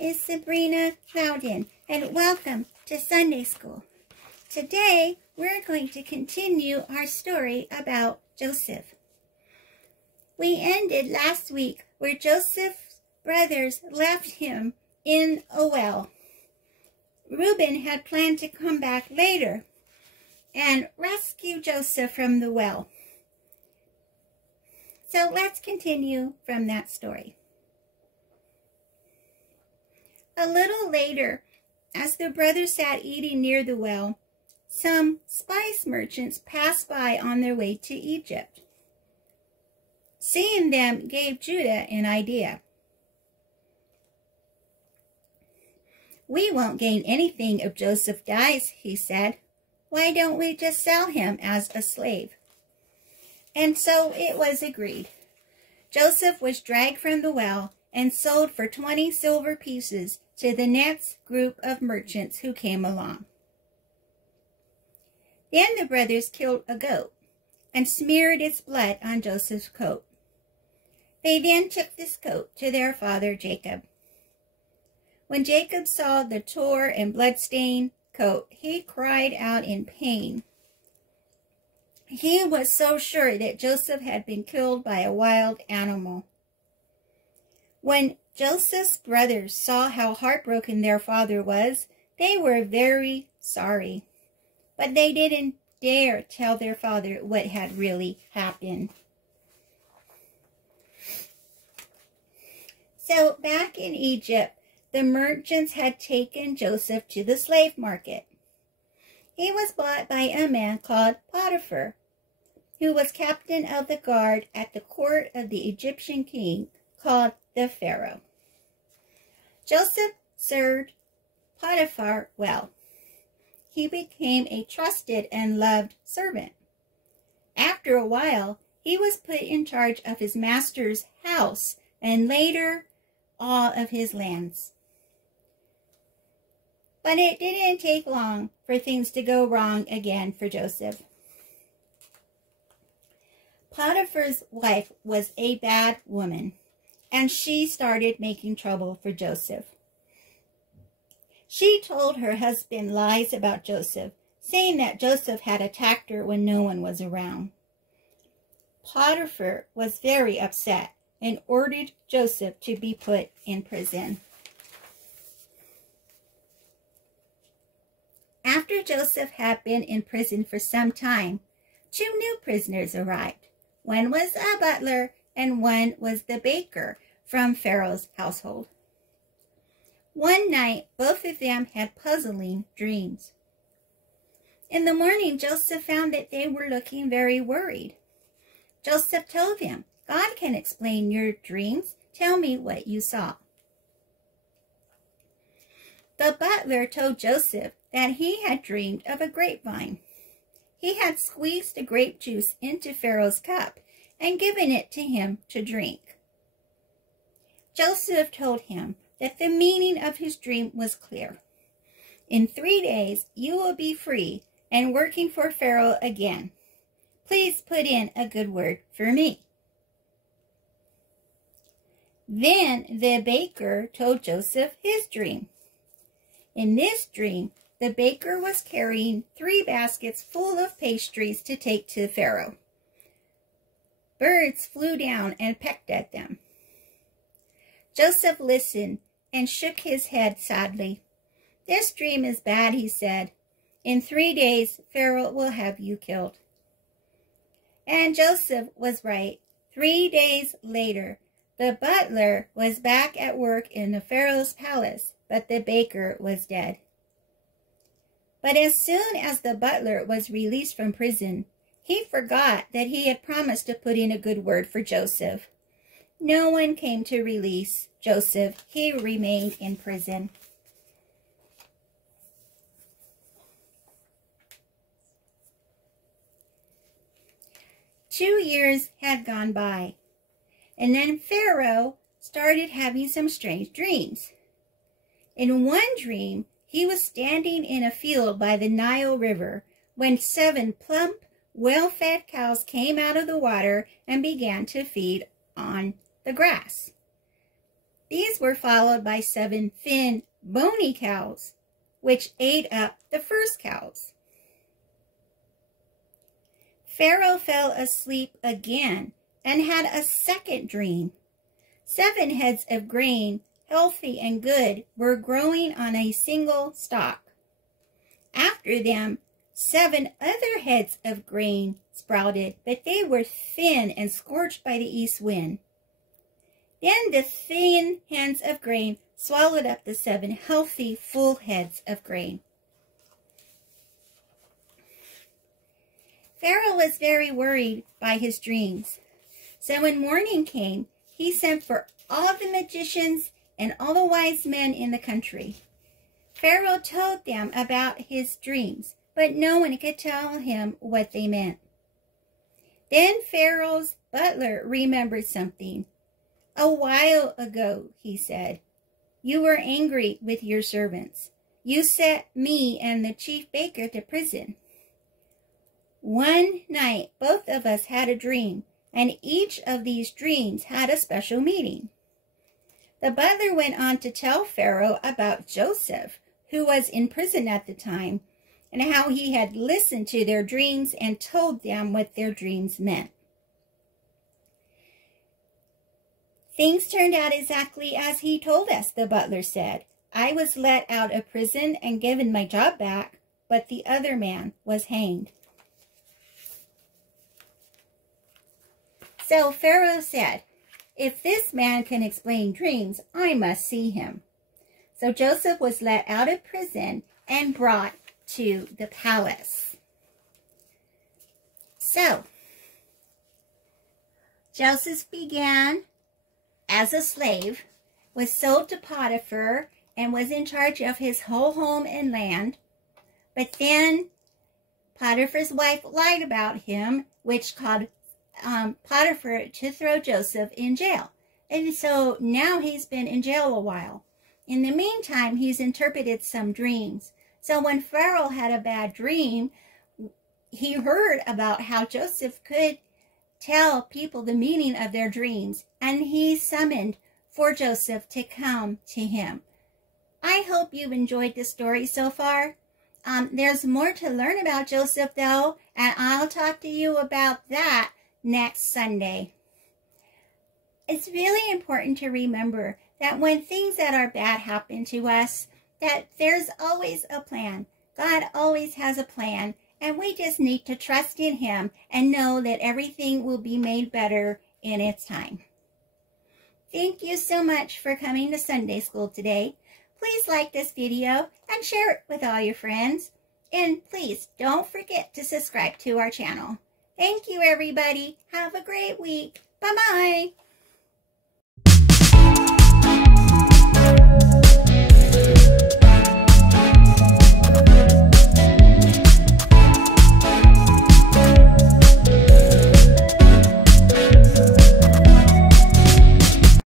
is Sabrina Loudon, and welcome to Sunday School. Today, we're going to continue our story about Joseph. We ended last week where Joseph's brothers left him in a well. Reuben had planned to come back later and rescue Joseph from the well. So let's continue from that story. A little later, as the brothers sat eating near the well, some spice merchants passed by on their way to Egypt. Seeing them gave Judah an idea. "We won't gain anything if Joseph dies," he said. "Why don't we just sell him as a slave?" And so it was agreed. Joseph was dragged from the well and sold for 20 silver pieces to the next group of merchants who came along. Then the brothers killed a goat and smeared its blood on Joseph's coat. They then took this coat to their father Jacob. When Jacob saw the torn and blood-stained coat, he cried out in pain. He was so sure that Joseph had been killed by a wild animal. When Joseph's brothers saw how heartbroken their father was, they were very sorry. But they didn't dare tell their father what had really happened. So back in Egypt, the merchants had taken Joseph to the slave market. He was bought by a man called Potiphar, who was captain of the guard at the court of the Egyptian king called the Pharaoh. Joseph served Potiphar well. He became a trusted and loved servant. After a while, he was put in charge of his master's house and later all of his lands. But it didn't take long for things to go wrong again for Joseph. Potiphar's wife was a bad woman, and she started making trouble for Joseph. She told her husband lies about Joseph, saying that Joseph had attacked her when no one was around. Potiphar was very upset and ordered Joseph to be put in prison. After Joseph had been in prison for some time, 2 new prisoners arrived. One was a butler and one was the baker from Pharaoh's household. One night, both of them had puzzling dreams. In the morning, Joseph found that they were looking very worried. Joseph told them, "God can explain your dreams. Tell me what you saw." The butler told Joseph that he had dreamed of a grapevine. He had squeezed the grape juice into Pharaoh's cup and given it to him to drink. Joseph told him that the meaning of his dream was clear. "In 3 days, you will be free and working for Pharaoh again. Please put in a good word for me." Then the baker told Joseph his dream. In this dream, the baker was carrying 3 baskets full of pastries to take to Pharaoh. Birds flew down and pecked at them. Joseph listened and shook his head sadly. "This dream is bad," he said. "In 3 days, Pharaoh will have you killed." And Joseph was right. 3 days later, the butler was back at work in the Pharaoh's palace, but the baker was dead. But as soon as the butler was released from prison, he forgot that he had promised to put in a good word for Joseph. No one came to release Joseph. He remained in prison. Two years had gone by, and then Pharaoh started having some strange dreams. In one dream, he was standing in a field by the Nile River when 7 plump, well-fed cows came out of the water and began to feed on the grass. These were followed by 7 thin, bony cows, which ate up the first cows. Pharaoh fell asleep again and had a second dream. 7 heads of grain, healthy and good, were growing on a single stalk. After them, 7 other heads of grain sprouted, but they were thin and scorched by the east wind. Then the thin heads of grain swallowed up the 7 healthy, full heads of grain. Pharaoh was very worried by his dreams. So when morning came, he sent for all the magicians and all the wise men in the country. Pharaoh told them about his dreams, but no one could tell him what they meant. Then Pharaoh's butler remembered something. "A while ago," he said, "you were angry with your servants. You set me and the chief baker to prison. One night, both of us had a dream, and each of these dreams had a special meaning." The butler went on to tell Pharaoh about Joseph, who was in prison at the time, and how he had listened to their dreams and told them what their dreams meant. "Things turned out exactly as he told us," the butler said. "I was let out of prison and given my job back, but the other man was hanged." So Pharaoh said, "If this man can explain dreams, I must see him." So Joseph was let out of prison and brought to the palace. So Joseph began as a slave, was sold to Potiphar, and was in charge of his whole home and land. But then Potiphar's wife lied about him, which caused Potiphar to throw Joseph in jail. And so now he's been in jail a while. In the meantime, he's interpreted some dreams. So when Pharaoh had a bad dream, he heard about how Joseph could tell people the meaning of their dreams, and he summoned for Joseph to come to him. I hope you've enjoyed this story so far. There's more to learn about Joseph, though, and I'll talk to you about that next Sunday. It's really important to remember that when things that are bad happen to us, that there's always a plan. God always has a plan, and we just need to trust in Him and know that everything will be made better in its time. Thank you so much for coming to Sunday School today. Please like this video and share it with all your friends. And please don't forget to subscribe to our channel. Thank you, everybody. Have a great week. Bye-bye.